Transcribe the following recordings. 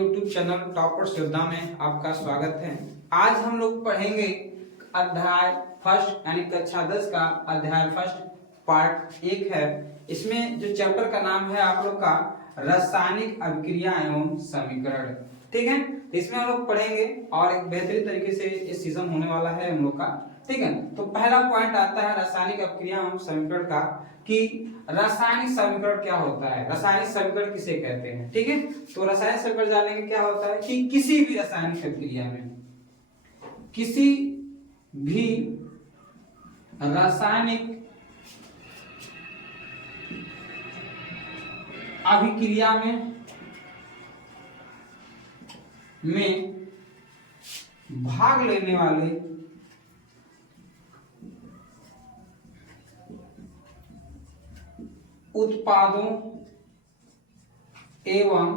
YouTube channel toppers योद्धा में आपका स्वागत है। आज हम लोग पढ़ेंगे अध्याय फर्स्ट यानी कक्षा 10 का अध्याय फर्स्ट पार्ट 1 है। इसमें जो चैप्टर का नाम है आप लोग का रासायनिक अभिक्रिया एवं समीकरण। ठीक है, इसमें हम लोग पढ़ेंगे और एक बेहतरीन तरीके से इस सीजन होने वाला है हम लोग का। ठीक है, तो पहला पॉइंट आता है रासायनिक अभिक्रिया एवं समीकरण का कि रासायनिक समीकरण क्या होता है, रासायनिक समीकरण किसे कहते हैं। ठीक है, तो रासायनिक समीकरण जानेंगे क्या होता है कि किसी भी रासायनिक अभिक्रिया में, किसी भी रासायनिक अभिक्रिया में भाग लेने वाले उत्पादों एवं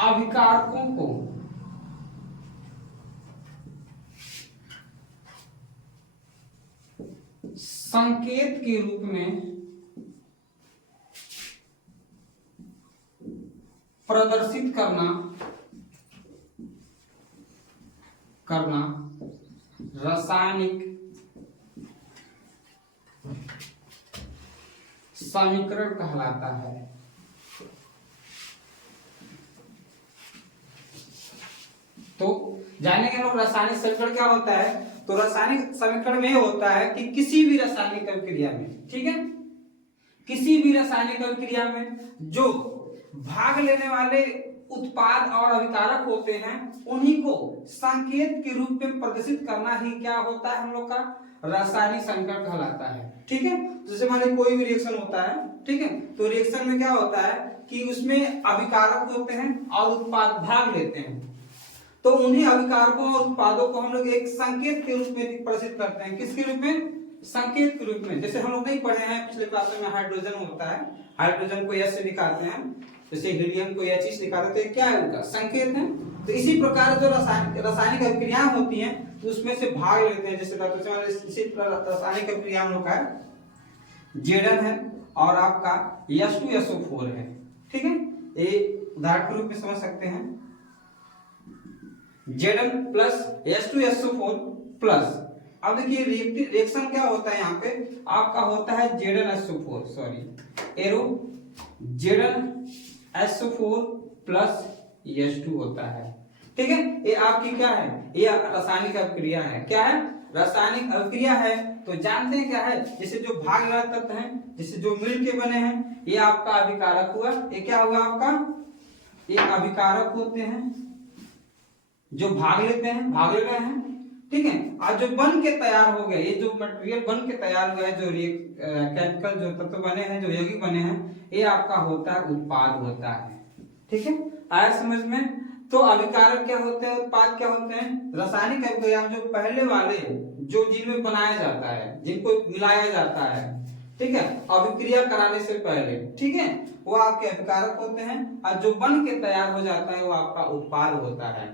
अभिकारकों को संकेत के रूप में प्रदर्शित करना रासायनिक समीकरण कहलाता है। तो जानेंगे हम लोग रासायनिक समीकरण क्या होता है। तो रासायनिक समीकरण में होता है कि किसी भी रासायनिक अभिक्रिया में, ठीक है, किसी भी रासायनिक अभिक्रिया में जो भाग लेने वाले उत्पाद और अभिकारक होते हैं उन्हीं को संकेत के रूप में प्रदर्शित करना ही क्या होता है हम लोग का रासायनिक समीकरण कहलाता है। ठीक है, जैसे मान लीजिए कोई भी रिएक्शन होता है, ठीक है, तो रिएक्शन में क्या होता है कि उसमें अभिकारक होते हैं और उत्पाद भाग लेते हैं, तो उन्हीं अभिकारकों और उत्पादों को हम लोग एक संकेत के रूप में प्रदर्शित करते हैं। किसके रूप में? संकेत के रूप में। जैसे हम लोग नहीं पढ़े हैं पिछले क्लास में, हाइड्रोजन होता है, हाइड्रोजन को H से दिखाते हैं, जैसे हीलियम को H से दिखाते हैं, तो क्या है उनका संकेत है। तो इसी प्रकार जो रासायनिक अभिक्रियाएं होती हैं तो उसमें से भाग लेते हैं। जैसे इसी रासायनिक अभिक्रिया हम लोग का Zn है और आपका H2SO4 है। ठीक है, ये उदाहरण के रूप में समझ सकते हैं, Zn प्लस H2SO4 प्लस, अब देखिए रिएक्शन क्या होता है यहाँ पे आपका होता है ZnSO4, sorry arrow ZnSO4 plus H2 होता है। ठीक है, ये आपकी क्या है, ये रासायनिक अभिक्रिया है। क्या है? रासायनिक अभिक्रिया है। तो जानते हैं क्या है, जैसे जो भाग लेने वाले तत्व हैं, जैसे जो मिल के बने हैं, ये आपका अभिकारक हुआ। ये क्या हुआ आपका? ये अभिकारक होते हैं जो भाग लेते हैं, भाग ले रहे हैं। ठीक है, और जो बन के तैयार हो गए, ये जो मटेरियल बन के तैयार हुआ है, जो केमिकल जो तत्व बने हैं, जो यौगिक बने हैं, ये आपका होता है उत्पाद होता है। ठीक है, आया समझ में। तो अभिकारक क्या होते हैं, उत्पाद क्या होते हैं? रासायनिक अभिक्रिया में जो पहले वाले जो जिनमें बनाया जाता है, जिनको मिलाया जाता है, ठीक है, अभिक्रिया कराने से पहले, ठीक है, वो आपके अभिकारक होते हैं, और जो बन के तैयार हो जाता है वो आपका उत्पाद होता है।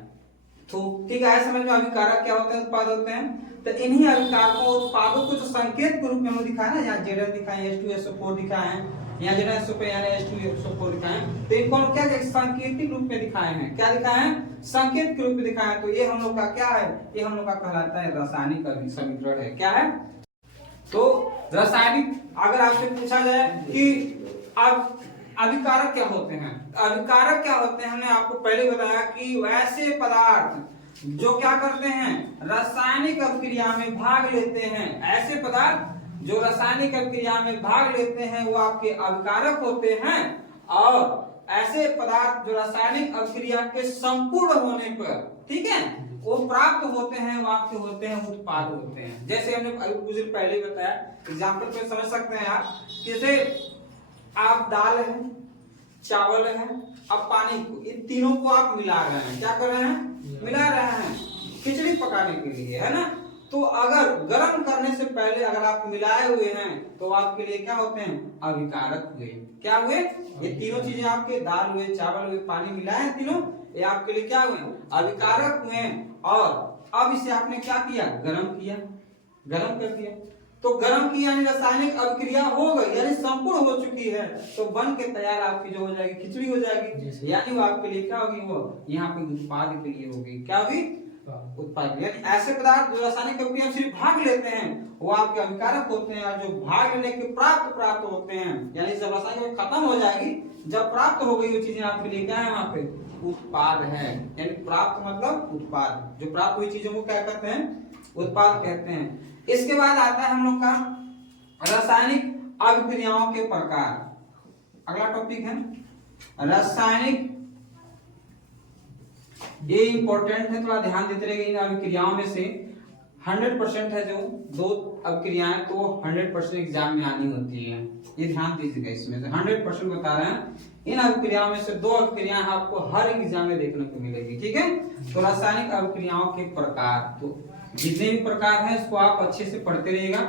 तो ठीक है, समझ में अभिकारक क्या होते हैं, उत्पाद होते हैं। तो इन्हीं अभिकारकों और उत्पादों को जो संकेत के रूप में हम दिखाए ना, यहाँ Zn दिखाए, H2SO4 दिखाए हैं, यहाँ ZnSO4 यानी H2SO4 दिखाए हैं, तो इनको क्या सांकेतिक रूप में दिखाए हैं। क्या दिखाए हैं? संकेत के रूप में दिखाए हैं। तो ये हम लोग का क्या है, ये हम लोग का कहलाता है रासायनिक समीकरण है। क्या है? तो रासायनिक, अगर आपसे पूछा जाए कि अब अभिकारक क्या होते हैं, अभिकारक क्या होते हैं, हमने आपको पहले बताया कि वैसे पदार्थ जो क्या करते हैं, रासायनिक अभिक्रिया में भाग लेते हैं। ऐसे पदार्थ जो रासायनिक अभिक्रिया में भाग लेते हैं वो आपके अभिकारक होते हैं, और ऐसे पदार्थ जो रासायनिक अभिक्रिया के संपूर्ण होने पर, ठीक है, वो प्राप्त होते हैं, वो आपके होते हैं उत्पाद होते हैं। जैसे हमने कुछ दिन पहले बताया, एग्जाम्पल पे समझ सकते हैं आप, जैसे आप दाल है, चावल है, अब पानी को, इन तीनों को आप मिला रहे हैं। क्या कर रहे हैं? मिला रहे हैं खिचड़ी पकाने के लिए, है ना। तो अगर गर्म करने से पहले अगर आप मिलाए हुए हैं तो आपके लिए क्या होते हैं? अभिकारक हुए। क्या हुए? ये तीनों चीजें आपके दाल हुए, चावल हुए, पानी मिलाए हैं तीनों, ये आपके लिए क्या हुए? अभिकारक हुए। और अब इसे आपने क्या किया? गर्म किया, गर्म कर दिया। तो गर्म की यानी रासायनिक अभिक्रिया हो गई यानी संपूर्ण हो चुकी है, तो बन के तैयार आपकी जो हो जाएगी खिचड़ी हो जाएगी, यानी वो आपके लिए क्या होगी, वो यहाँ पे उत्पाद के लिए होगी, क्या होगी, उत्पाद। यानी ऐसे पदार्थ जो रासायनिक अभिक्रिया में सिर्फ भाग लेते हैं वो आपके अभिकारक होते हैं, और जो भाग लेने के प्राप्त होते हैं, यानी जब रासायनिक खत्म हो जाएगी, जब प्राप्त हो गई वो चीजें आपके लिए क्या है, वहां पे उत्पाद है। यानी प्राप्त मतलब उत्पाद, जो प्राप्त हुई चीजों को क्या कहते हैं, उत्पाद कहते हैं। इसके बाद आता है हम लोग का रासायनिक अभिक्रियाओं के प्रकार। अगला टॉपिक है रासायनिक, ये इंपॉर्टेंट है, थोड़ा ध्यान देते रहिए। इन अभिक्रियाओं में से 100% है, जो दो अभिक्रियाएं तो 100% एग्जाम में आनी होती है, ये ध्यान दीजिएगा। इसमें से 100% बता रहे हैं, इन अभिक्रियाओं में से दो अभिक्रियाएं आपको हर एग्जाम में देखने को मिलेगी, ठीक है। तो रासायनिक अभिक्रियाओं के प्रकार, तो जितने भी प्रकार हैं इसको आप अच्छे से पढ़ते रहिएगा।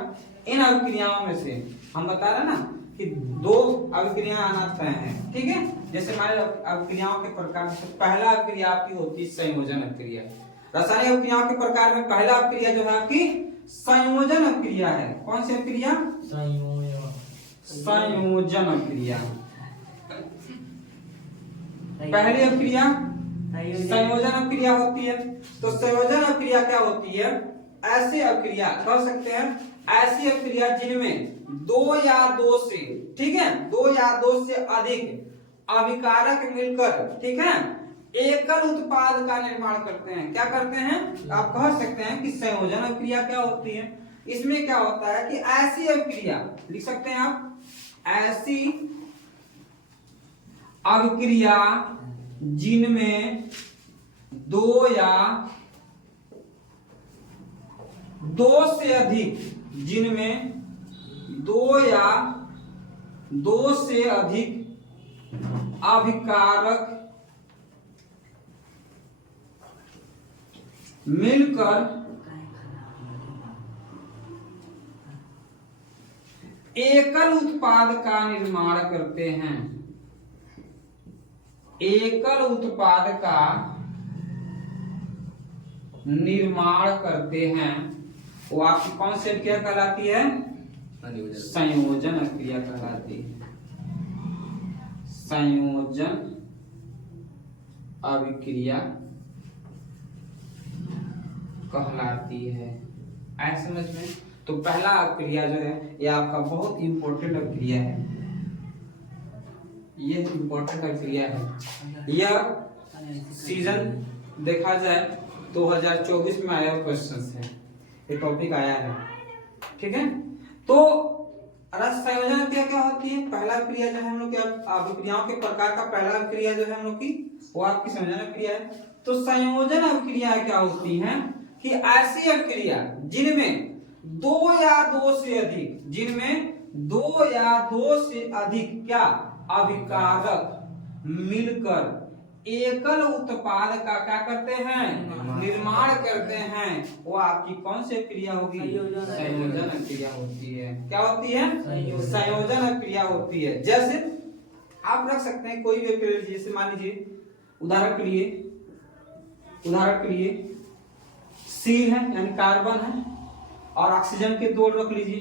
इन अभिक्रियाओं में से हम बता रहे हैं ना कि दो अभिक्रिया आना तय है, ठीक है। जैसे हमारे अभिक्रियाओं के प्रकार में पहला अभिक्रिया आपकी होती है संयोजन अभिक्रिया। रासायनिक अभिक्रियाओं के प्रकार में पहला अभिक्रिया जो है आपकी संयोजन अभिक्रिया है। कौन सी अभिक्रिया, संयोजन अभिक्रिया। पहली अभिक्रिया संयोजन अभिक्रिया होती है। तो संयोजन अभिक्रिया क्या होती है, ऐसी अभिक्रिया कह सकते हैं, ऐसी अभिक्रिया जिनमें दो या दो से, ठीक है, दो या दो से अधिक अभिकारक मिलकर, ठीक है, एकल उत्पाद का निर्माण करते हैं। क्या करते हैं, आप कह सकते हैं कि संयोजन अभिक्रिया क्या होती है। इसमें क्या होता है कि ऐसी अभिक्रिया लिख सकते हैं आप, ऐसी अभिक्रिया जिनमें दो या दो से अधिक, जिनमें दो या दो से अधिक अभिकारक मिलकर एकल उत्पाद का निर्माण करते हैं। एकल उत्पाद का निर्माण करते हैं, वो आपकी कौन सी अभिक्रिया कहलाती है, संयोजन अभिक्रिया कहलाती है। संयोजन अभिक्रिया कहलाती है, ऐसे समझ में। तो पहला अभिक्रिया जो है ये आपका बहुत इंपॉर्टेंट अभिक्रिया है, ये इंपॉर्टेंट अभिक्रिया है। यह सीजन देखा जाए 2024 में आया क्वेश्चन है, ये टॉपिक आया है, ठीक है। तो संयोजन अभिक्रिया क्या होती है, पहला अभिक्रिया जो है हम लोग अभिक्रियाओं के प्रकार का पहला अभिक्रिया जो है हम लोग की वो आपकी संयोजन अभिक्रिया है। तो संयोजन अभिक्रिया क्या होती है कि ऐसी अभिक्रिया जिनमें दो या दो से अधिक, जिनमें दो या दो से अधिक क्या अभिकारक मिलकर एकल उत्पाद का क्या करते हैं, निर्माण करते हैं, वो आपकी कौन सी क्रिया होगी, संयोजन क्रिया होती है। क्या होती है, संयोजन क्रिया होती है। जैसे आप रख सकते हैं कोई भी क्रिया, जैसे मान लीजिए उदाहरण के लिए सील है यानी कार्बन है और ऑक्सीजन के दो रख लीजिए।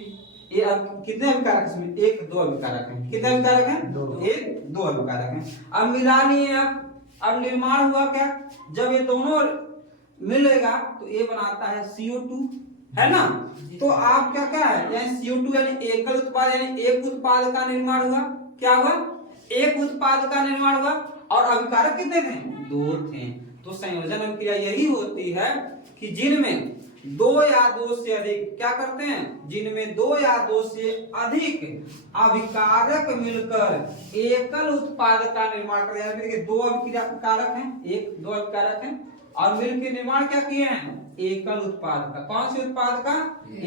ये कितने अभिकारक इसमें, एक दो अभिकारक हैं। कितने अभिकारक हैं, एक दो अभिकारक हैं। अब मिला लिए आप, अब निर्माण हुआ क्या, जब ये दोनों मिलेगा तो ये बनाता है CO2, है ना। तो आप क्या क्या है, यानी CO2 यानी एकल उत्पाद, यानी एक उत्पाद का निर्माण हुआ। क्या हुआ, एक उत्पाद का निर्माण हुआ। और अभिकारक कितने थे, दो थे। तो संयोजन अभिक्रिया यही होती है कि जिनमें दो या दो से अधिक क्या करते हैं, जिनमें दो या दो से अधिक अभिकारक मिलकर एकल उत्पाद का निर्माण करते हैं। देखिए दो अभिकारक हैं, एक दो अभिकारक हैं और मिलकर निर्माण क्या किए हैं, एकल उत्पाद का। कौन से उत्पाद का,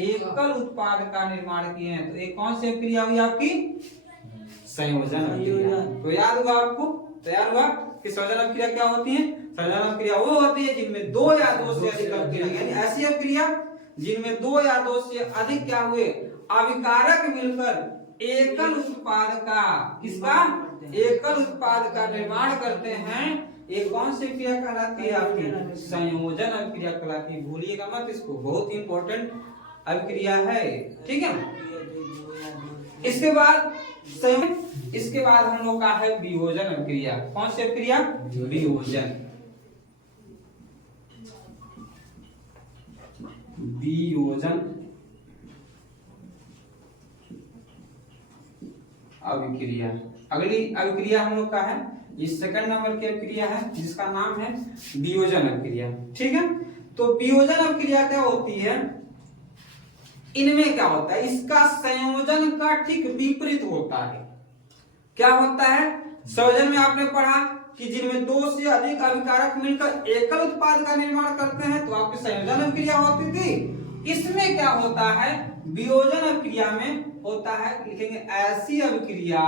एकल उत्पाद का निर्माण किए हैं। तो एक कौन सी अभिक्रिया हुई आपकी, संयोजन अभिक्रिया। तो याद हुआ आपको, तैयार हुआ कि संयोजन अभिक्रिया क्या होती है। संयोजन अभिक्रिया वो होती है जिनमें दो या दो से अधिक अभिक्रिया, यानी ऐसी अभिक्रिया जिनमें दो या दो से अधिक क्या हुए, अभिकारक मिलकर एकल उत्पाद का, किसका, एकल उत्पाद का निर्माण करते हैं। एक कौन सी क्रिया कहलाती है आपकी, संयोजन अभिक्रिया कहलाती है। भूलिएगा मत इसको, बहुत इंपॉर्टेंट अभिक्रिया है। ठीक है, इसके बाद इसके बाद हम लोग का है वियोजन अभिक्रिया। कौन सी अभिक्रिया? वियोजन। वियोजन अभिक्रिया। अगली अभिक्रिया हम लोग का है, ये सेकंड नंबर की अभिक्रिया है जिसका नाम है वियोजन अभिक्रिया। ठीक है, तो वियोजन अभिक्रिया क्या होती है? इनमें क्या होता है? इसका संयोजन का ठीक विपरीत होता है। क्या होता है? संयोजन में आपने पढ़ा कि जिनमें दो से अधिक अभिकारक मिलकर एकल उत्पाद का निर्माण करते हैं तो आपकी संयोजन अभिक्रिया होती थी। इसमें क्या होता है? वियोजन अभिक्रिया में होता है, लिखेंगे ऐसी अभिक्रिया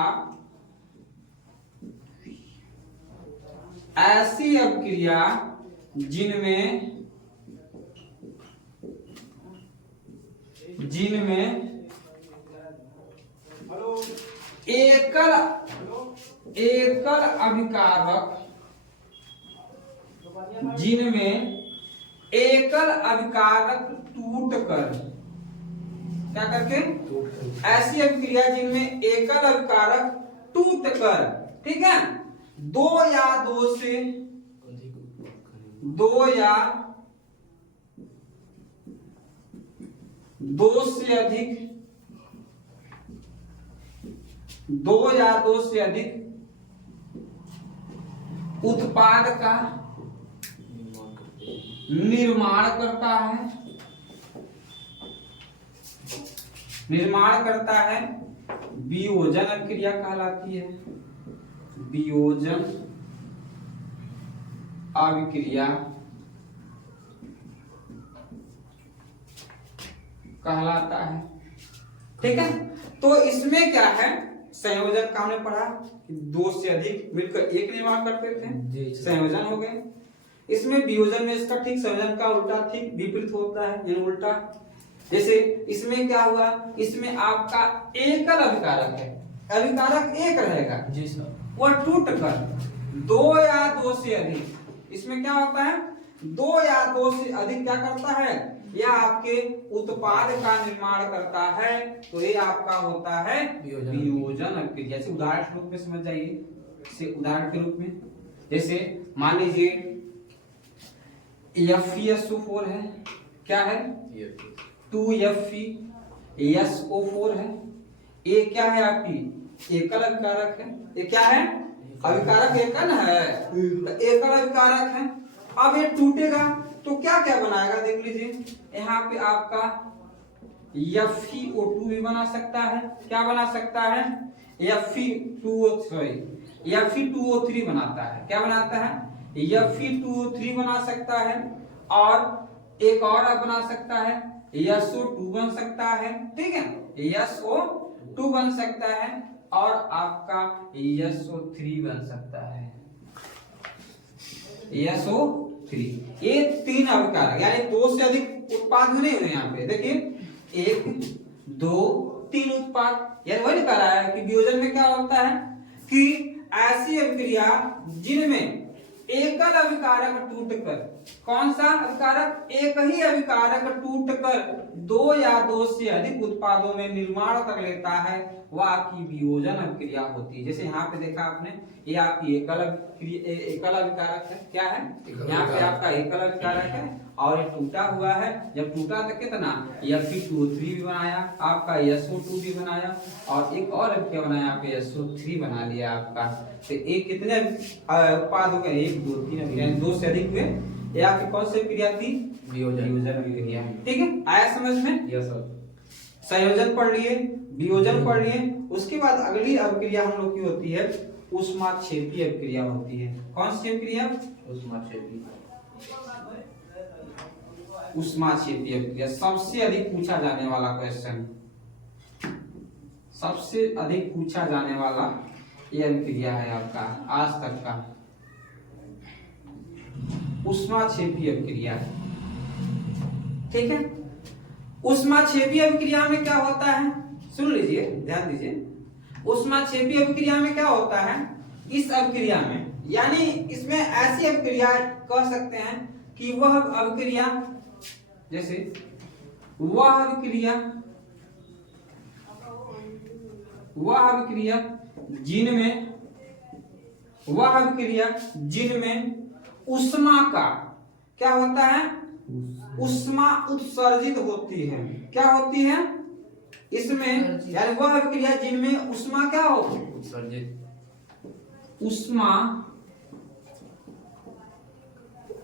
जिनमें एकल अभिकारक टूटकर, क्या करके? ऐसी अभिक्रिया जिनमें एकल अभिकारक टूटकर, ठीक है, दो या दो से अधिक उत्पाद का निर्माण करता है वियोजन अभिक्रिया कहलाती है। वियोजन अभिक्रिया कहलाता है। ठीक है, तो इसमें क्या है? संयोजन का हमने पढ़ा कि दो से अधिक मिलकर एक निर्माण करते थे, संयोजन हो गए। इसमें वियोजन में इसका ठीक संयोजन का उल्टा ठीक विपरीत होता है, यानी उल्टा। जैसे इसमें क्या हुआ? इसमें आपका एकल अभिकारक है, अभिकारक एक रहेगा जी सर, वह टूट कर दो या दो से अधिक, इसमें क्या होता है? दो या दो से अधिक क्या करता है? यह आपके उत्पाद का निर्माण करता है, तो ये आपका होता है वियोजन अभिक्रिया। जैसे उदाहरण के रूप में समझ जाइए, जैसे उदाहरण के रूप में, जैसे मान लीजिए FeSO4 है, क्या है? 2FeSO4 है। ये क्या है? आपकी एकल अभिकारक है। ये क्या है? अभिकारक एकल है, एकल अभिकारक है। अब ये टूटेगा तो क्या क्या बनाएगा? देख लीजिए, यहाँ पे आपका FeO2 भी बना सकता है। क्या बना सकता है? Fe2O3 बनाता है। क्या बनाता है? Fe2O3 बना सकता है, और एक और बना सकता है SO2 बन सकता है। ठीक है, SO2 बन सकता है, और आपका SO3 बन सकता है, SO3। ये तीन अभिकारक, यानी दो से अधिक उत्पाद नहीं हुए यहाँ पे। देखिए 1 2 3 उत्पाद, यानी वही कह रहा है कि वियोजन में क्या होता है कि ऐसी अभिक्रिया जिनमें एकल अभिकारक टूटकर, कौन सा अभिकारक? एक ही अभिकारक टूटकर दो या दो से अधिक उत्पादों में निर्माण कर लेता है, वह आपकी वियोजन अभिक्रिया होती है। जैसे यहाँ पे देखा आपने, ये आपकी एकल अभिकारक है। क्या है? यहाँ पे आपका एकल अभिकारक है, और ये टूटा हुआ है। जब टूटा तो कितना? Fe2O3 भी बनाया, आपका SO2 भी बनाया, और एक और अभिक्रिया बनाया, आप SO3 बना लिया आपका। तो एक कितने उत्पाद हो गए? 1 2 3 अभिक्रिया, दो से अधिक हुए। ये आपकी कौन सी क्रिया थी? वियोजन अभिक्रिया। ठीक है, आया समझ में? Yes sir. संयोजन पढ़ लिए, वियोजन पढ़ लिए। उसके बाद अगली अभिक्रिया हम लोग की होती है ऊष्माक्षेपी अभिक्रिया होती है। कौन सी अभिक्रिया? ऊष्माक्षेपी अभिक्रिया। सबसे अधिक पूछा जाने वाला क्वेश्चन, सबसे अधिक पूछा जाने वाला ये अभिक्रिया है आपका आज तक का, ऊष्माक्षेपी अभिक्रिया। ठीक है, ऊष्माक्षेपी अभिक्रिया में क्या होता है? सुन लीजिए, ध्यान दीजिए। ऊष्माक्षेपी अभिक्रिया में क्या होता है? इस अभिक्रिया में, यानी इसमें ऐसी अभिक्रिया कह सकते हैं कि वह अभिक्रिया, जैसे वह अभिक्रिया जिनमें उष्मा का क्या होता है, उष्मा उत्सर्जित होती है। क्या होती है इसमें, यानी वह अभिक्रिया जिनमें उष्मा क्या हो, उत्सर्जित,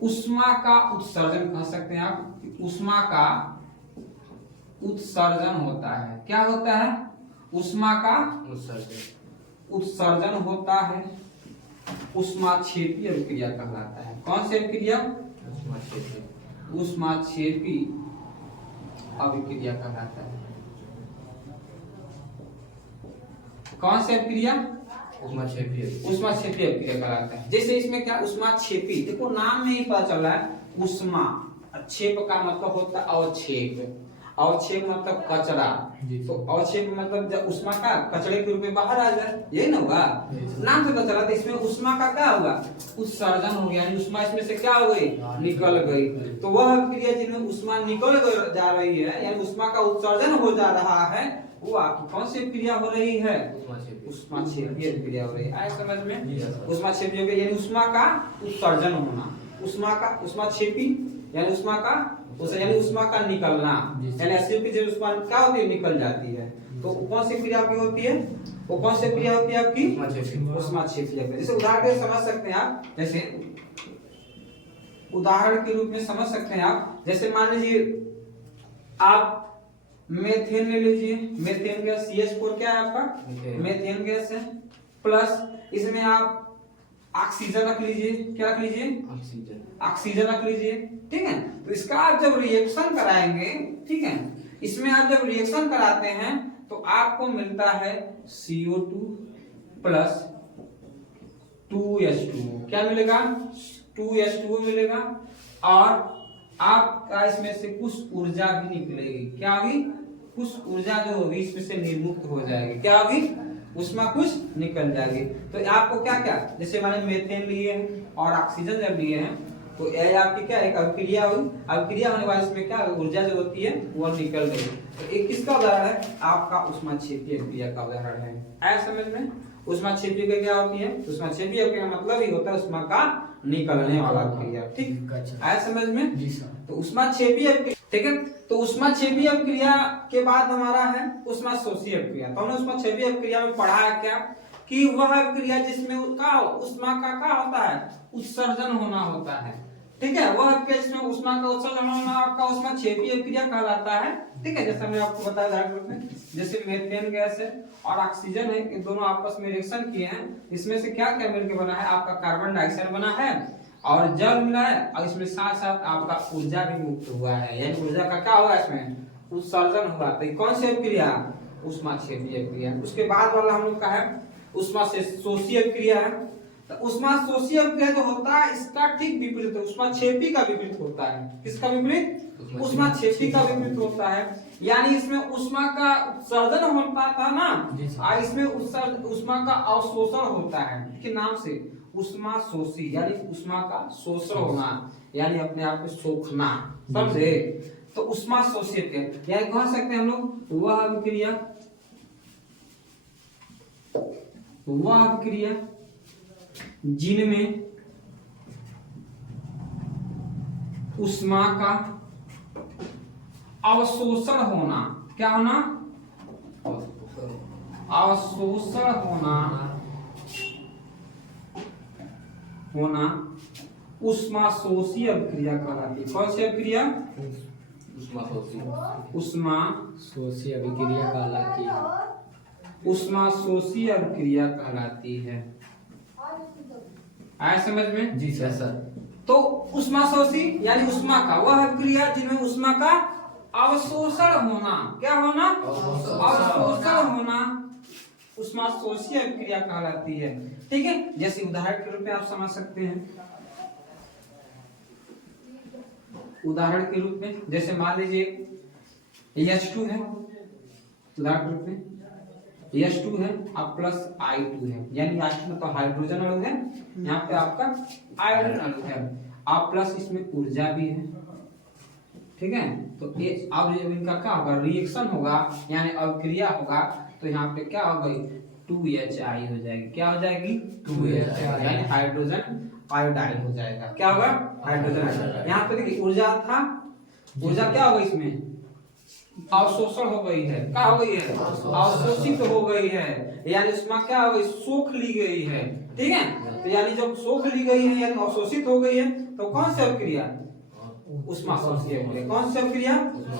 उष्मा का उत्सर्जन कह सकते हैं आप, उष्मा का उत्सर्जन होता है। क्या होता है, उष्मा का उत्सर्जन होता है, उष्माक्षेपी अभिक्रिया कहलाता है। कौन सी अभिक्रिया, उष्माक्षेपी अभिक्रिया कहलाता है। कौन सी अभिक्रिया, उष्माक्षेपी अभिक्रिया कहलाता है। जैसे इसमें क्या उष्माक्षेपी, देखो नाम में ही पता चल रहा है, उष्मा क्षेप का मतलब होता है अवक्षेप, अवक्षेप मतलब कचरा, तो अवक्षेप मतलब जब उष्मा का कचरे के रूप में बाहर आ जाए, यही ना होगा, नाम से पता चला। तो इसमें उष्मा का क्या होगा, उत्सर्जन हो गया, यानी उष्मा इसमें से क्या हो गई, निकल गई। तो वह अभिक्रिया जिनमें उष्मा निकल जा रही है, यानी उष्मा का उत्सर्जन हो जा रहा है, वो आपकी कौन सी अभिक्रिया हो रही है, उष्माक्षेपी अभिक्रिया हो रही है। आए समझ में, उष्माक्षेपी यानी उष्मा का उत्सर्जन होना, उष्माक्षेपी यानी उष्मा का, यानी उष्मा का निकलना, यानी एसिड की जब उष्मा क्या होती है, निकल जाती है। तो कौन सी क्रिया आपकी होती है, वो कौन सी क्रिया होती है आपकी, उष्माक्षेपी। जैसे उदाहरण के समझ सकते हैं आप, जैसे उदाहरण के रूप में समझ सकते हैं आप, जैसे मान लीजिए आप मेथेन ले लीजिए, मेथेन गैस CH4 क्या है आपका, मेथेन गैस है, प्लस इसमें आप ऑक्सीजन रख लीजिए, क्या रख लीजिए, ऑक्सीजन रख लीजिए, ठीक है। तो इसका आप जब रिएक्शन कराएंगे, ठीक है, इसमें आप जब रिएक्शन कराते हैं तो आपको मिलता है CO2 प्लस 2H2O, क्या मिलेगा, 2H2O मिलेगा, और आपका इसमें से कुछ ऊर्जा भी निकलेगी। क्या भी, कुछ ऊर्जा जो होगी इसमें से निर्मुक्त हो जाएगी। क्या भी, उसमें कुछ निकल जाएगी। तो आपको क्या क्या, जैसे मैंने मेथेन लिए हैं और ऑक्सीजन जब लिए हैं, तो यह आपकी क्या एक अभिक्रिया हुई, अभिक्रिया होने वाले इसमें क्या ऊर्जा जो होती है वो निकल गई। तो एक किसका उदाहरण है, आपका उष्माक्षेपी अभिक्रिया का उदाहरण है। आया समझ में, उष्माक्षेपी का क्या होती है, उष्माक्षेपी अभिक्रिया मतलब ही होता है उष्मा का निकलने वाला अभिक्रिया, ठीक। आया समझ में जी सर। तो उष्माक्षेपी अभिक्रिया, ठीक है। तो उष्माक्षेपी अभिक्रिया के बाद हमारा है उष्माशोषी अभिक्रिया। तो हमने उष्माक्षेपी अभिक्रिया में पढ़ा है क्या, कि वह अभिक्रिया जिसमें का उष्मा का क्या होता है, उत्सर्जन होना होता है, ठीक है। वह अभिक्रिया जिसमें उष्मा का उत्सर्जन होना आपका उष्माक्षेपी अभिक्रिया कहलाता है, ठीक है। जैसे मैंने आपको बताया उदाहरण में, जैसे मेथेन गैस है और ऑक्सीजन है, ये दोनों आपस में रिएक्शन किए हैं, इसमें से क्या क्या मिलकर बना है, आपका कार्बन डाइऑक्साइड बना है और जल मिला है, और इसमें साथ साथ आपका ऊर्जा भी मुक्त हुआ है, यानी ऊर्जा का क्या हुआ, इसमें उत्सर्जन हुआ। तो कौन सी अभिक्रिया, उष्माक्षेपी अभिक्रिया। उसके बाद वाला हम लोग का है उष्माशोषी अभिक्रिया है। तो उष्माशोषी अभिक्रिया जो होता है इसका ठीक विपरीत है, उष्माक्षेपी का विपरीत होता है। किसका विपरीत, उष्माक्षेपी का विपरीत होता है। यानी इसमें उष्मा का उत्सर्जन होता था ना, और इसमें उष्मा का अवशोषण होता है, के नाम से उष्माशोषी, यानी उष्मा का शोषण होना, यानी अपने आप में सोखना, समझे। तो उष्माशोषी अभिक्रिया, यानी कह सकते हैं हम लोग वह अभिक्रिया जिनमें उष्मा का अवशोषण होना, क्या होना, अवशोषण होना उष्माशोषी अभिक्रिया कहलाती है। कौन सी अभिक्रिया, उष्माशोषी अभिक्रिया कहलाती है, उष्माशोषी अभिक्रिया कहलाती है। आया समझ में जी सर। तो उष्माशोषी यानी उष्मा का वह अभिक्रिया जिनमें उष्मा का अवशोषण होना, क्या होना, अवशोषण होना, उष्माशोषी अभिक्रिया कहलाती है, ठीक है। जैसे उदाहरण के रूप में आप समझ सकते हैं, उदाहरण के रूप में जैसे मान लीजिए H2 है, उदाहरण के रूप में H2 है अब प्लस I2 है, यानी H2 में तो हाइड्रोजन अणु है, यहाँ पे आपका आयरन अणु है, आप प्लस इसमें ऊर्जा भी है, ठीक है। तो ये अब जब इनका क्या होगा, रिएक्शन होगा यानी अभिक्रिया होगा, तो यहाँ पे क्या होगा, 2HI हो जाएगी। क्या हो जाएगी, 2HI यानी हाइड्रोजन आयोडाइड हो जाएगा। क्या होगा, हाइड्रोजन आयोडाइड। यहाँ पे देखिए ऊर्जा था, ऊर्जा क्या होगा इसमें, अवशोषण हो गई है। क्या हो गई है, अवशोषित हो गई है, यानी उसमें क्या हो गई, सोख ली गई है। ठीक है, तो यानी जब सोख ली गई है यानी अवशोषित हो गई है, तो कौन सी अभिक्रिया, उष्माशोषीय अभिक्रिया। कौन सी अभिक्रिया,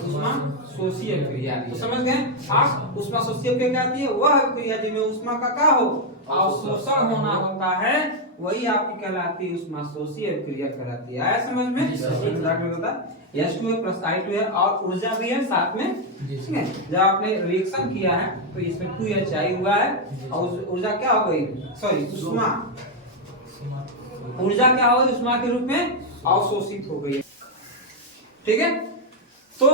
उष्माशोषीय अभिक्रिया। तो समझ गए आप, उष्माशोषीय अभिक्रिया क्या आती है, वह अभिक्रिया जिसमें उष्मा का क्या हो, अवशोषण होना होता है, वही आपकी कहलाती है उष्माशोषीय अभिक्रिया कहलाती है। आया समझ में, H2 है प्लस I2 है और ऊर्जा भी है साथ में। ठीक है, जब आपने रिएक्शन किया है तो इसमें 2HI हुआ है और ऊर्जा क्या हो गई, सॉरी उष्मा, ऊर्जा क्या हो गई, उष्मा के रूप में अवशोषित हो गई। ठीक है, तो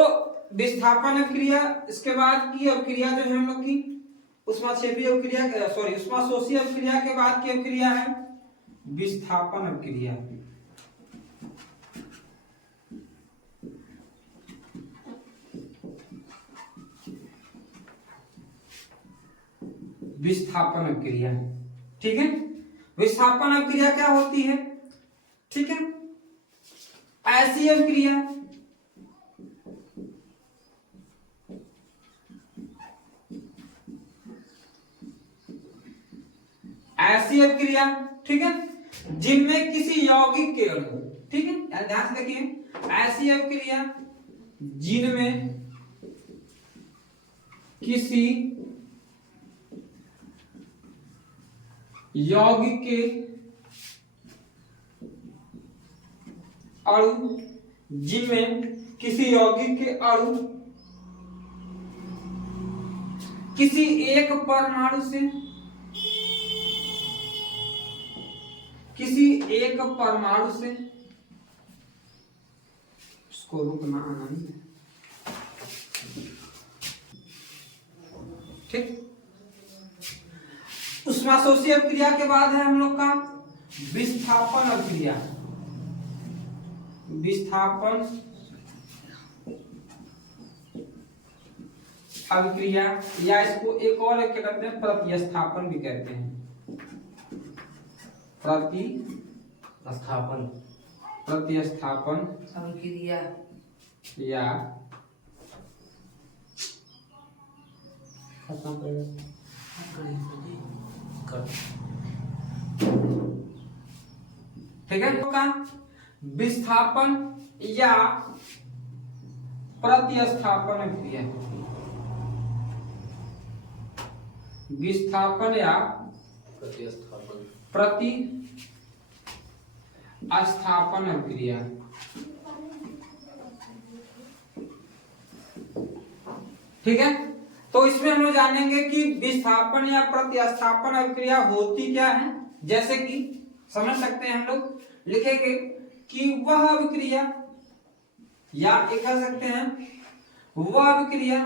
विस्थापन अभिक्रिया, इसके बाद की अभिक्रिया जो है हम लोग की उष्माक्षेपीय अभिक्रिया, सॉरी उष्माशोषीय अभिक्रिया के बाद की अभिक्रिया है विस्थापन अभिक्रिया। विस्थापन अभिक्रिया, ठीक है। विस्थापन अभिक्रिया क्या होती है, ठीक है, ऐसी अभिक्रिया ऐसी अभिक्रिया, ठीक है, जिनमें किसी यौगिक के अणु, ठीक है, ध्यान से देखिए, ऐसी अभिक्रिया जिनमें किसी यौगिक के अणु, जिनमें किसी यौगिक के अणु किसी एक परमाणु से, किसी एक परमाणु से, उसको रुकना आनंद, ठीक। उष्माशोषीय अभिक्रिया के बाद है हम लोग का विस्थापन अभिक्रिया। विस्थापन अभिक्रिया या इसको एक और क्या कहते हैं, प्रतिस्थापन भी कहते हैं। प्रतिस्थापन, प्रतिस्थापन अभिक्रिया या ठीक है, तो का विस्थापन या प्रतिस्थापन अभिक्रिया, विस्थापन या प्रतिस्थापन अभिक्रिया। ठीक है, तो इसमें हम लोग जानेंगे कि विस्थापन या प्रतिस्थापन अभिक्रिया होती क्या है। जैसे कि समझ सकते हैं हम लोग, लिखेंगे कि वह अभिक्रिया, या एक कह सकते हैं वह अभिक्रिया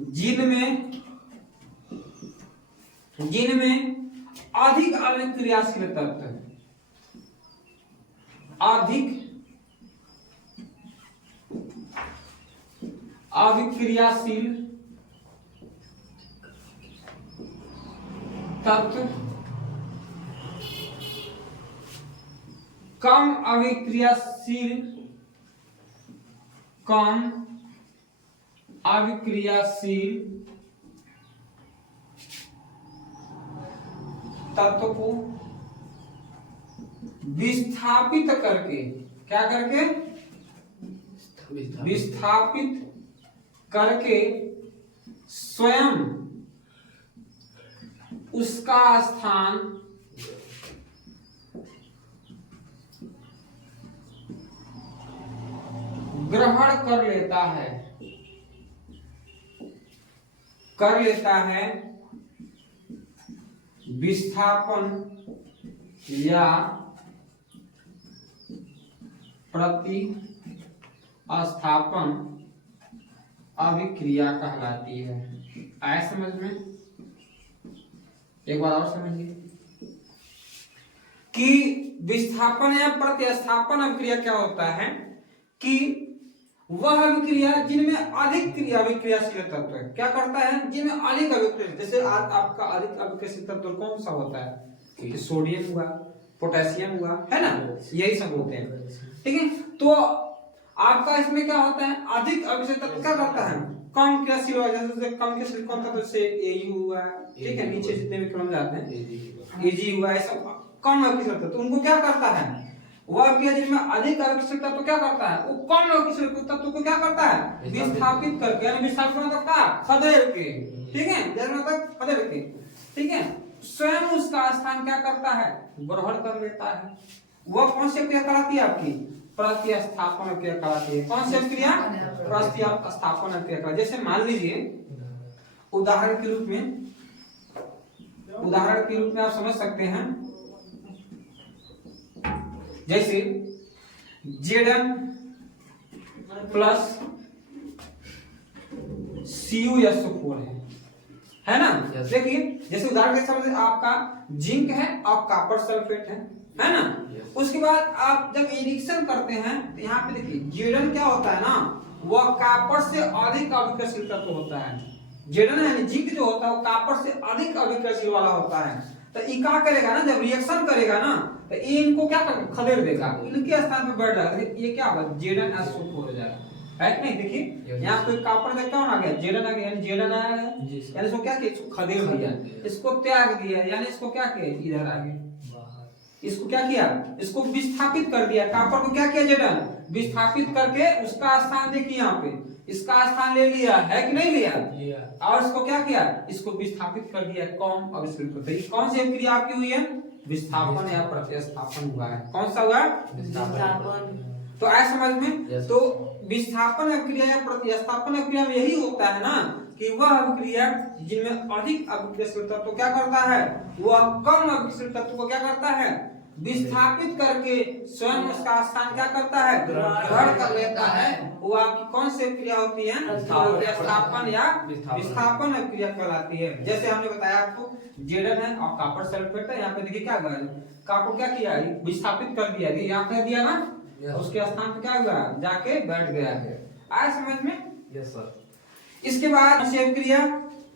जिनमें अधिक अभिक्रियाशील तत्व, अधिक अभिक्रियाशील तत्व, कम अभिक्रियाशील तत्व को विस्थापित करके, क्या करके, विस्थापित करके स्वयं उसका स्थान ग्रहण कर लेता है, विस्थापन या प्रतिस्थापन अभिक्रिया कहलाती है। आया समझ में, एक बार और समझिए। कि विस्थापन या प्रतिस्थापन अभिक्रिया क्या होता है कि वह अभिक्रिया जिनमें अधिक क्रिया अभिक्रियाशील तत्व है, क्या करता है, जिनमें अधिक अभिक्रिया, जैसे आपका अधिक अभिक्रियाशील तत्व कौन सा होता है, कि सोडियम हुआ, पोटेशियम हुआ, है ना, यही सब होते हैं। ठीक है, तो आपका इसमें क्या होता है, अधिक अभिक्रियाशील तत्व क्या करता है, कम क्रियाशील हुआ, जैसे कम क्रियाशील कौन तत्व से Au हुआ, ठीक है, नीचे जितने भी क्रम जाते हैं Ag हुआ, ऐसा कम अभिक्रियाशील तत्व, तो उनको क्या करता है, वह अभिक्रिया जिनमें अधिक अभिक्रियाशील तत्व क्या करता है, वो कम अभिक्रियाशील तत्व को क्या करता है, विस्थापित करके, यानी विस्थापित मतलब क्या, खदेड़ के, ठीक है, जैसे मतलब खदेड़ के, ठीक है, स्वयं उसका स्थान क्या करता है, ग्रहण कर लेता है। वह कौन सी क्रिया कराती है आपकी, प्रतिस्थापन क्रिया कराती है। कौन सी क्रिया, प्रतिस्थापन क्रिया कराती है। जैसे मान लीजिए उदाहरण के रूप में आप समझ सकते हैं, जैसे Zn प्लस CuSO4 है ना। देखिए जैसे उदाहरण के समझ आपका जिंक है और कॉपर सल्फेट है ना। उसके बाद आप जब रिएक्शन करते हैं तो यहाँ पे देखिए Zn क्या होता है ना, वह कॉपर से अधिक अभिक्रियाशील तत्व होता है। Zn यानी जिंक जो होता है वो कॉपर से अधिक अभिक्रियाशील वाला होता है। तो ये क्या करेगा ना, जब रिएक्शन करेगा ना तो ये इनको क्या खदेड़ देगा, इनके स्थान पे बैठ जाएगा। ये क्या होगा, ZnSO4 हो जाएगा, है कि नहीं। देखिए यहाँ पे कॉपर का क्या आ गया, Zn आ गया, यानी Zn आया है, यानी इसको क्या किया, इसको खदेड़ दिया, इसको त्याग दिया, यानी इसको क्या किया, इधर आ गया, इसको क्या किया, इसको विस्थापित कर दिया। कॉपर को क्या किया, Zn विस्थापित करके उसका स्थान देखिए यहाँ पे, इसका स्थान ले लिया है कि नहीं लिया, और इसको क्या किया, इसको विस्थापित कर दिया, कम अभिक्रिया। कौन सी क्रिया आपकी हुई है, विस्थापन या प्रतिस्थापन हुआ है। कौन सा हुआ, विस्थापन। तो ऐसा समझ में, तो विस्थापन अभिक्रिया या प्रतिस्थापन अभिक्रिया में यही होता है ना कि वह अभिक्रिया जिनमें अधिक अभिक्रियाशील तत्व क्या करता है, वह कम अभिक्रियाशील तत्व को क्या करता है, विस्थापित करके स्वयं उसका स्थान क्या करता है, ग्रहण कर लेता है। वो आपकी कौन सी क्रिया होती है, प्रतिस्थापन या विस्थापन क्रिया कहलाती है। जैसे हमने बताया आपको Zn है और कॉपर सल्फेट है, यहाँ पे देखिए क्या हुआ, कॉपर क्या किया, विस्थापित कर दिया, यहाँ कर दिया ना, उसके स्थान पे क्या हुआ, जाके बैठ गया है। आया समझ में, यस सर। इसके बाद क्रिया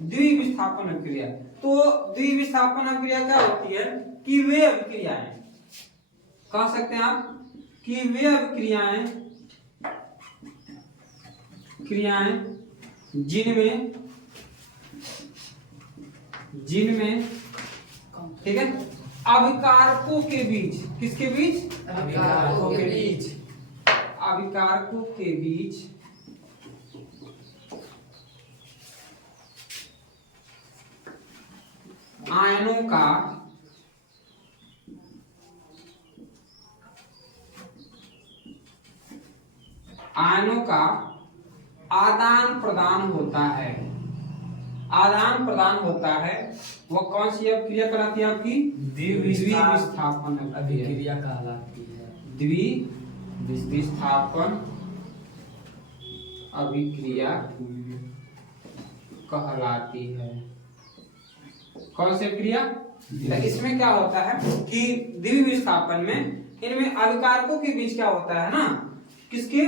द्विविस्थापन क्रिया। तो द्विविस्थापन क्रिया क्या होती है कि वे अभिक्रियाएं, कह सकते हैं आप कि वे अभिक्रियाएं जिनमें ठीक है अभिकारकों के बीच, किसके बीच, अभिकारकों के बीच आयनों का आदान प्रदान होता है। आदान प्रदान होता है, वो कौन सी क्रिया कहलाती है आपकी, द्विविस्थापन अभिक्रिया कहलाती है। द्विविस्थापन अभिक्रिया कहलाती है। कौन सी क्रिया, इसमें क्या होता है कि द्विविस्थापन में इनमें अभिकारकों के बीच क्या होता है ना, किसके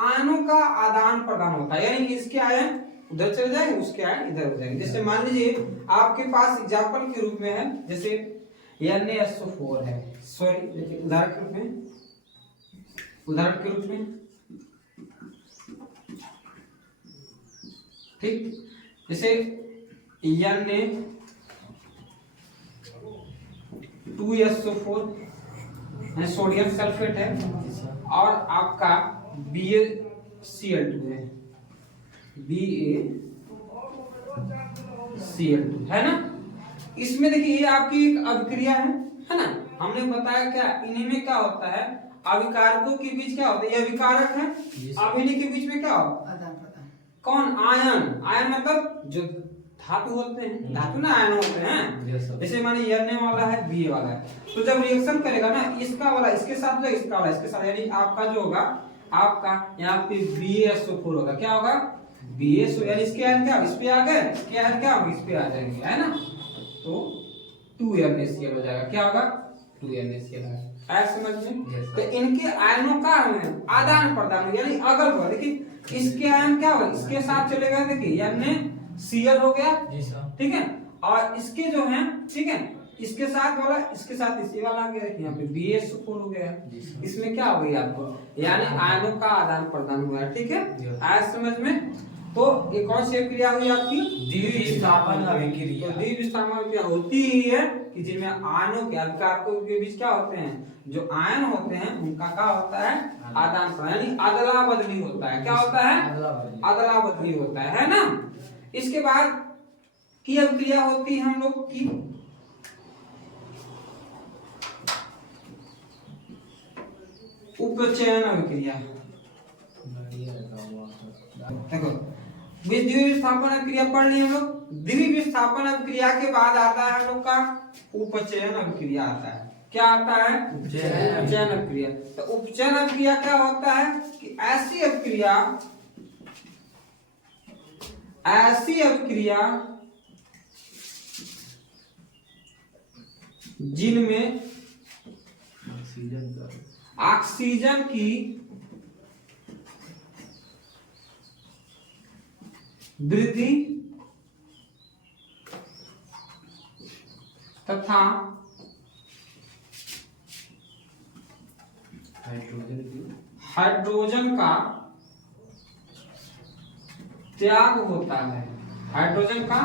आयनों का आदान प्रदान होता है, यानी इसके आयन उधर चले जाएंगे, उसके आयन इधर हो जाएंगे। जैसे मान लीजिए आपके पास एग्जांपल के रूप में है, जैसे NaSO4 है, सॉरी उदाहरण के रूप में ठीक, जैसे Na2SO4 सोडियम सल्फेट है और आपका BaCl2 है, BaCl2 है ना। इसमें देखिए ये आपकी एक अभिक्रिया है ना। हमने बताया क्या, इन्हीं में क्या होता है, अभिकारकों के बीच क्या होता है, ये अभिकारक है, अब इन्हीं के बीच में क्या होता है, कौन, आयन। आयन मतलब जो धातु होते हैं, धातु ना आयन होते हैं। जैसे मानिए Na वाला है, Ba वाला है, तो जब रिएक्शन करेगा ना, इसका वाला इसके साथ जो इसका वाला इसके साथ, यानी आपका जो होगा, आपका यहाँ पे BaSO4 होगा, क्या होगा, BaSO, यानी इसके आयन क्या इस पे आ गए, इसके आयन क्या होगा, इस पे आ जाएंगे, है ना। तो 2NaCl हो जाएगा, क्या होगा, 2NaCl है समझ में। तो इनके आयनों का आदान प्रदान यानी अगल बगल, देखिए इसके आयन क्या हुआ, इसके साथ चले गए, देखिए NaCl हो गया, ठीक है, और इसके जो है, ठीक है, इसके साथ वाला इसके साथ इसी वाला आ गया, देखिए यहाँ पे BH4 हो गया, इसमें क्या हो गई आपको, यानी आयनों का आदान प्रदान हुआ है, ठीक है, आया समझ में। तो ये कौन सी क्रिया हुई आपकी, द्विविस्थापन अभिक्रिया। तो द्विविस्थापन अभिक्रिया होती ही है कि जिनमें आयनों के अभिकारकों के बीच क्या होते हैं, जो आयन होते हैं उनका क्या होता है, आदान प्रदान यानी अदला बदली होता है, क्या होता है, अदला बदली होता है ना। इसके बाद की अभिक्रिया होती है हम लोग की उपचयन अभिक्रिया। देखो द्विविस्थापन अभिक्रिया पढ़ ली हम लोग, द्विविस्थापन अभिक्रिया के बाद आता है हम लोग का उपचयन अभिक्रिया आता है, क्या आता है, उपचयन अभिक्रिया। तो उपचयन अभिक्रिया क्या होता है कि ऐसी अभिक्रिया जिनमें ऑक्सीजन की वृद्धि तथा हाइड्रोजन का त्याग होता है, हाइड्रोजन का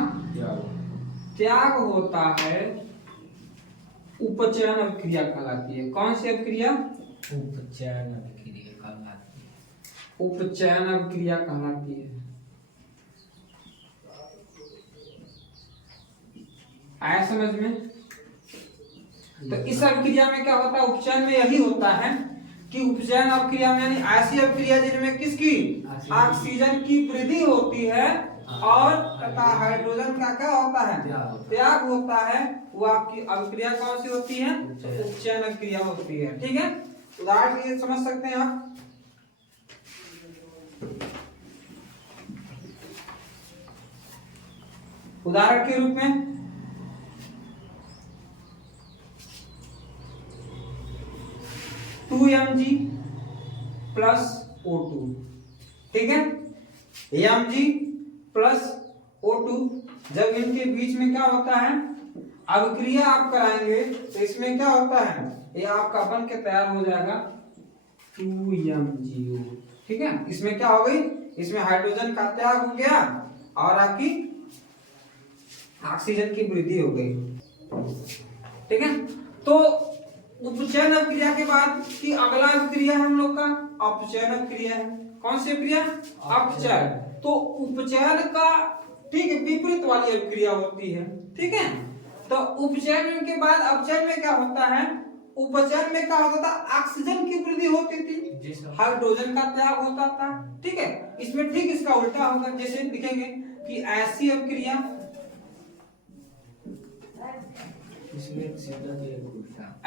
त्याग होता है, उपचयन अभिक्रिया कहलाती है। कौन सी अभिक्रिया, उपचयन अभिक्रिया कहलाती है, उपचयन अभिक्रिया कहलाती है। आया समझ में। तो इस अभिक्रिया में क्या होता है, उपचयन में यही होता है कि उपचयन अभिक्रिया में यानी ऐसी अभिक्रिया जिनमें किसकी, ऑक्सीजन की वृद्धि होती है और तथा हाइड्रोजन का क्या होता है, त्याग होता है, वो आपकी अभिक्रिया कौन सी होती है, उपचयन अभिक्रिया होती है, ठीक है। उदाहरण के लिए समझ सकते हैं आप, उदाहरण के रूप में 2Mg प्लस O2, ठीक है, Mg प्लस O2, जब इनके बीच में क्या होता है, अभिक्रिया आप कराएंगे तो इसमें क्या होता है, ये आपका बन के तैयार हो जाएगा 2MgO, ठीक है। इसमें क्या हो गई, इसमें हाइड्रोजन का त्याग हो गया और आपकी ऑक्सीजन की वृद्धि हो गई, ठीक है। तो उपचयन अभिक्रिया के बाद की अगला अभिक्रिया हम लोग का अपचयन अभिक्रिया है। कौन सी अभिक्रिया, अपचयन। तो उपचयन का ठीक विपरीत वाली अभिक्रिया होती है, ठीक है। तो उपचयन के बाद अपचयन में क्या होता है, उपचयन में क्या होता था, ऑक्सीजन की वृद्धि होती थी, हाइड्रोजन का त्याग होता था, ठीक है। इसमें ठीक इसका उल्टा होगा, जैसे लिखेंगे कि ऐसी अभिक्रिया,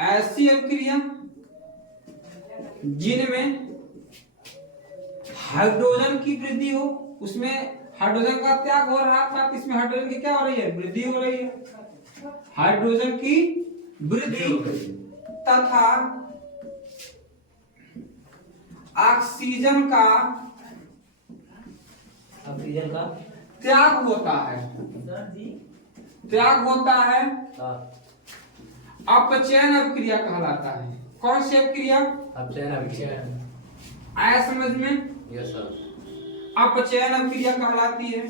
ऐसी अभिक्रिया जिनमें हाइड्रोजन की वृद्धि हो, उसमें हाइड्रोजन का त्याग हो रहा था, इसमें हाइड्रोजन की क्या हो रही है, वृद्धि हो रही है, हाइड्रोजन की वृद्धि तथा ऑक्सीजन का त्याग होता है, त्याग होता है, अपचयन अभिक्रिया कहलाता है। कौन सी अभिक्रिया, अपचयन अभिक्रिया। आया समझ में, यस सर, अपचयन अभिक्रिया कहलाती है,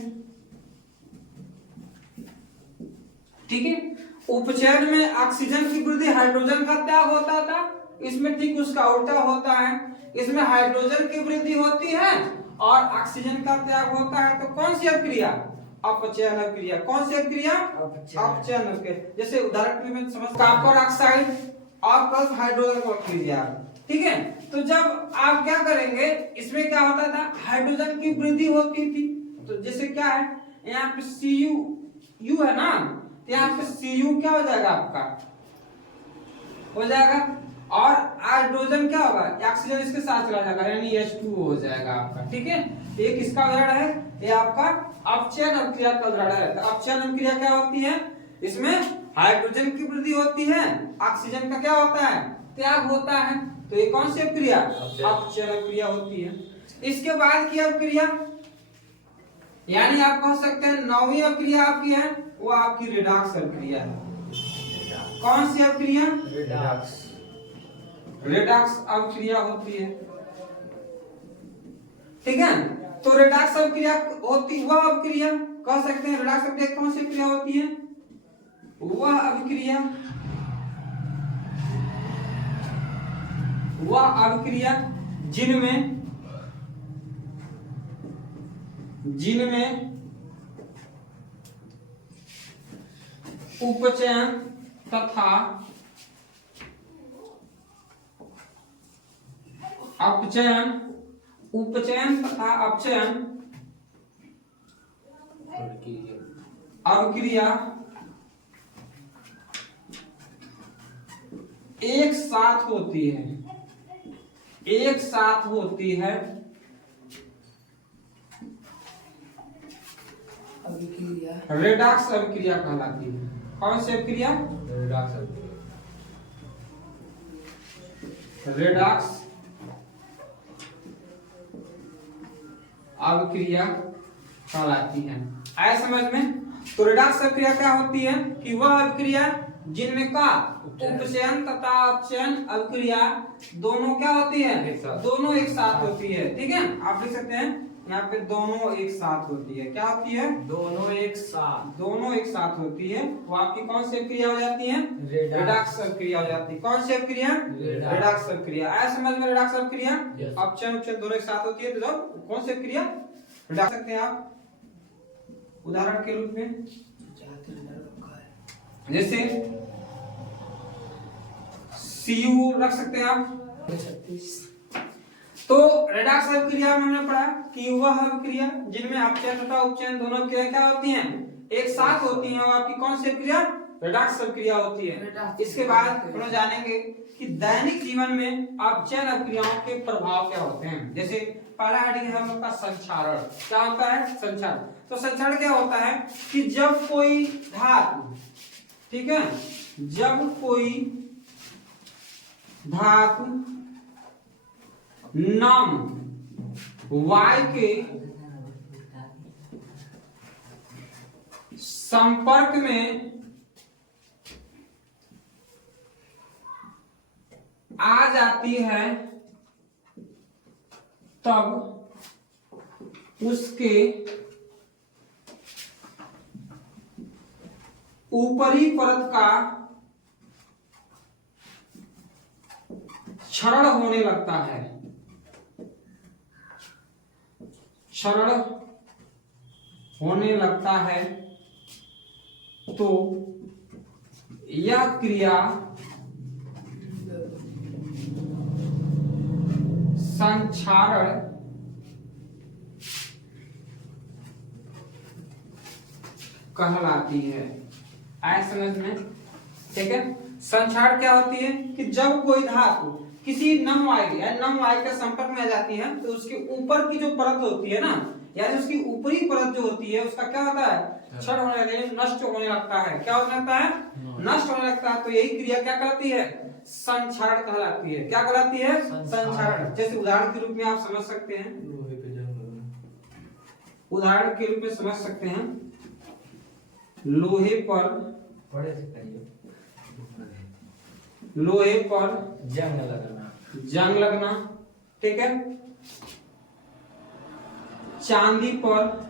ठीक है। उपचयन में ऑक्सीजन की वृद्धि, हाइड्रोजन का त्याग होता था, इसमें ठीक उसका उल्टा होता है, इसमें हाइड्रोजन की वृद्धि होती है और ऑक्सीजन का त्याग होता है। तो कौन सी अभिक्रिया, अपचयन अभिक्रिया। कौन सी अभिक्रिया, अपचयन अभिक्रिया। जैसे उदाहरण के लिए मैं समझ, कॉपर ऑक्साइड और प्लस हाइड्रोजन को अभिक्रिया, ठीक है। तो जब आप क्या करेंगे, इसमें क्या होता था, हाइड्रोजन की वृद्धि होती थी, तो जैसे क्या है, यहाँ पे Cu है ना, तो यहाँ पे Cu क्या हो जाएगा, आपका हो जाएगा, और हाइड्रोजन क्या होगा, ऑक्सीजन इसके साथ चला जाएगा, यानी H2 हो जाएगा आपका, ठीक है। एक इसका उदाहरण है, ये आपका अपचयन अभिक्रिया का उदाहरण है। तो अपचयन अभिक्रिया क्या होती है, इसमें हाइड्रोजन की वृद्धि होती है, ऑक्सीजन का क्या होता है, त्याग होता है। तो ये कौन सी अपक्रिया, अपचयन अपक्रिया होती है। इसके बाद की अपक्रिया यानी आप कह सकते हैं नौवीं अपक्रिया आपकी है, वो आपकी रेडॉक्स अपक्रिया है। कौन सी अपक्रिया, रेडॉक्स, रेडॉक्स अपक्रिया होती है। ठीक है, तो रेडॉक्स अपक्रिया होती वह अपक्रिया, कह सकते हैं रेडॉक्स अपक्रिया कौन सी क्रिया होती है, वह अपक्रिया, वह अपक्रिया जिनमें उपचयन तथा अपचयन, उपचयन तथा अपचयन अपक्रिया एक साथ होती है, एक साथ होती है। रेडॉक्स अभिक्रिया कहलाती है। कौन सी अभिक्रिया, रेडॉक्स अपक्रिया, रेडॉक्स अभिक्रिया कहलाती है। आया समझ में। तो रेडॉक्स अभिक्रिया क्या होती है कि वह अभिक्रिया जिनमें का उपचयन तथा अपचयन अभिक्रिया दोनों क्या होती है, दोनों एक साथ होती है। ठीक है, आप लिख सकते हैं यहाँ पे दोनों एक साथ होती है। क्या होती है, दोनों एक साथ, दोनों एक साथ होती है। वो आपकी कौन सी क्रिया हो जाती है, रेडॉक्स क्रिया हो जाती है। कौन सी क्रिया, रेडॉक्स क्रिया। आया समझ में। रेडॉक्स क्रिया अपचयन उपचयन दोनों एक साथ होती है, तो कौन सी क्रिया, रेडॉक्स सकते हैं आप उदाहरण के रूप में, जैसे Cu रख सकते हैं आप। तो रेडॉक्स अभिक्रिया में हमने पढ़ा कि वह अभिक्रिया जिनमें अपचयन तथा उपचयन दोनों क्रिया क्या होती हैं, एक साथ होती हैं, और आपकी कौन सी क्रिया, रेडॉक्स अभिक्रिया होती है। इसके बाद हम लोग जानेंगे कि दैनिक जीवन में अपचयन अभिक्रियाओं के प्रभाव क्या होते हैं। जैसे पहला हेडिंग है हम लोग का संक्षारण। क्या होता है, संक्षारण। तो संक्षारण क्या होता है कि जब कोई धातु, ठीक है, जब कोई धातु नम वायु के संपर्क में आ जाती है तब उसके ऊपरी परत का क्षरण होने लगता है, क्षरण होने लगता है। तो यह क्रिया संक्षारण कहलाती है। आए समझ में। ठीक है, संक्षारण क्या होती है कि जब कोई धातु किसी नम वायु या नम वायु के संपर्क में आ जाती है तो उसके ऊपर की जो परत होती है ना, यानी उसकी ऊपरी परत जो होती है उसका क्या होता है, क्षरण होने लगता है, नष्ट होने लगता है। क्या होने लगता है, नष्ट होने लगता है। तो यही क्रिया क्या कहलाती है, संक्षारण कहलाती है। क्या कहलाती है, संक्षारण। जैसे उदाहरण के रूप में आप समझ सकते हैं, उदाहरण के रूप में समझ सकते हैं, लोहे पर जंग लगना, जंग लगना, ठीक है। चांदी पर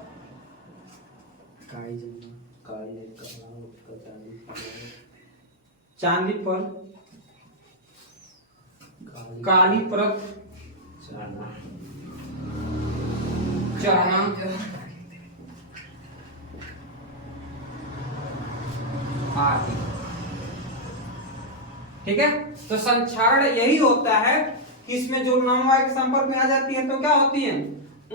चांदी पर काली परत चढ़ना, आदि। ठीक है, तो संक्षारण यही होता है कि इसमें जो नम वायु के संपर्क में आ जाती है तो क्या होती है,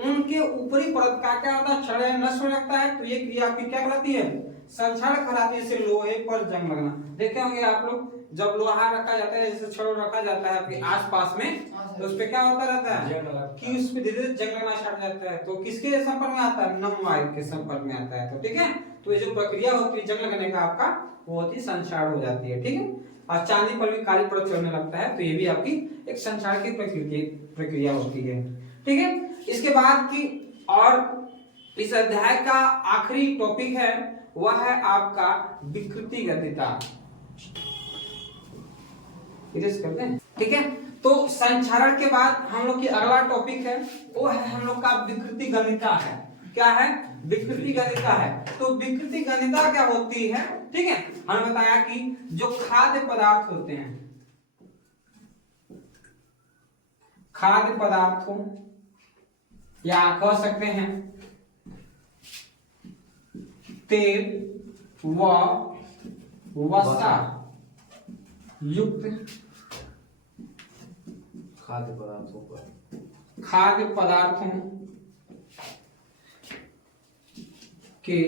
उनके ऊपरी परत का क्या होता है, क्षरण नष्ट होने लगता है। तो ये क्रिया आपकी क्या कहलाती है, संक्षारण कहलाती है। जैसे लोहे पर जंग लगना, देखे होंगे आप लोग, जब लोहा रखा जाता है, जैसे छड़ रखा जाता है आपके आसपास में, तो उस पे क्या होता रहता है कि उस पे धीरे धीरे जंग लगना स्टार्ट हो जाता है। तो किसके संपर्क में आता है, नम वायु के संपर्क में आता है। तो ठीक है, तो ये जो प्रक्रिया होती है जंग लगने का आपका वो होती है संक्षारण हो जाती है, ठीक है। और चांदी पर भी काली परत चढ़ने लगता है, तो ये भी आपकी एक संक्षारण की प्रक्रिया होती है, ठीक है। इसके बाद की और इस अध्याय का आखिरी टॉपिक है वह है आपका विकृति गतिता, करते हैं, ठीक है। तो संक्षारण के बाद हम लोग की अगला टॉपिक है वो है हम लोग का विकृति गणिता है। क्या है? विकृति गणिता है। तो विकृति गणिता क्या होती है, ठीक है। हमने बताया कि जो खाद्य पदार्थ होते हैं, खाद्य पदार्थों या कह सकते हैं तेल व वसा युक्त खाद्य पदार्थों पर, खाद्य पदार्थों के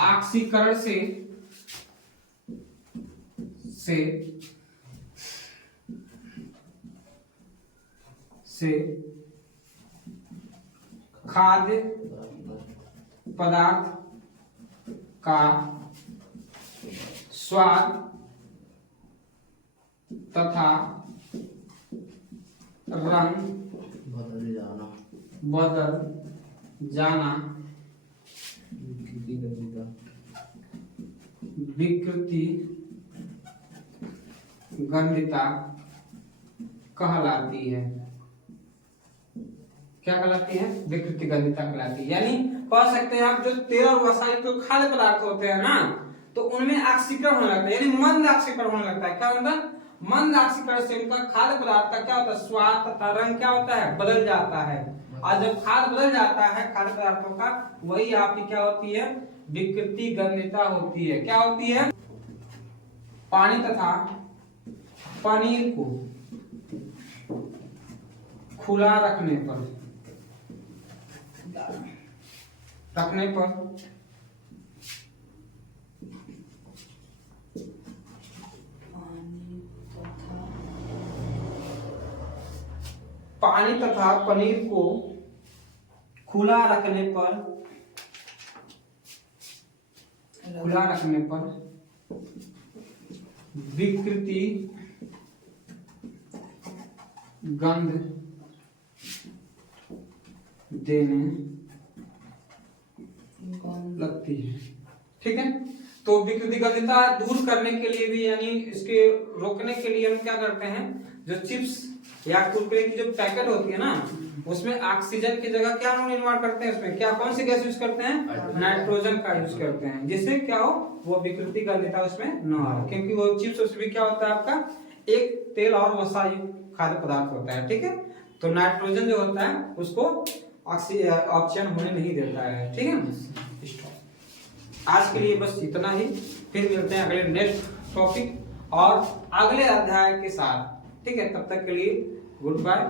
ऑक्सीकरण से खाद्य पदार्थ का स्वाद तथा रंग बदल जाना विकृति गंधिता कहलाती है। क्या कहलाती है? विकृति गंधिता कहलाती है। यानी कह सकते हैं आप जो तेल और वसा युक्त तो खाद्य पदार्थ होते हैं ना, तो उनमें ऑक्सीकरण होने लगता है, यानी मंद ऑक्सीकरण होने लगता है। क्या मतलब? मंद ऑक्सीकरण से उनका खाद्य पदार्थ का क्या होता है? स्वाद तथा रंग क्या होता है? बदल जाता है। और जब खाद्य बदल जाता है खाद्य पदार्थों का, वही आपकी क्या होती है? विकृति गंधिता होती है। क्या होती है? पानी तथा पनीर को खुला रखने पर पानी तथा पनीर को खुला रखने पर विकृति गंध देने लगती है, ठीक है। तो विकृति गंधिता दूर करने के लिए भी, यानी इसके रोकने के लिए हम क्या करते हैं, जो चिप्स या कुरकुरे की जो पैकेट होती है ना, उसमें ऑक्सीजन की जगह क्या हम निर्माण करते हैं, उसमें क्या कौन सी गैस यूज करते हैं? नाइट्रोजन का यूज करते हैं, जिससे क्या हो, वो विकृति गंधिता उसमें न हो। क्योंकि वो चिप्स उसमें भी क्या होता है आपका एक तेल और वसा युक्त खाद्य पदार्थ होता है, ठीक है। तो नाइट्रोजन जो होता है उसको ऑक्सीजन होने नहीं देता है, ठीक है। आज के लिए बस इतना ही, फिर मिलते हैं अगले नेक्स्ट टॉपिक और अगले अध्याय के साथ, ठीक है। तब तक के लिए गुड बाय।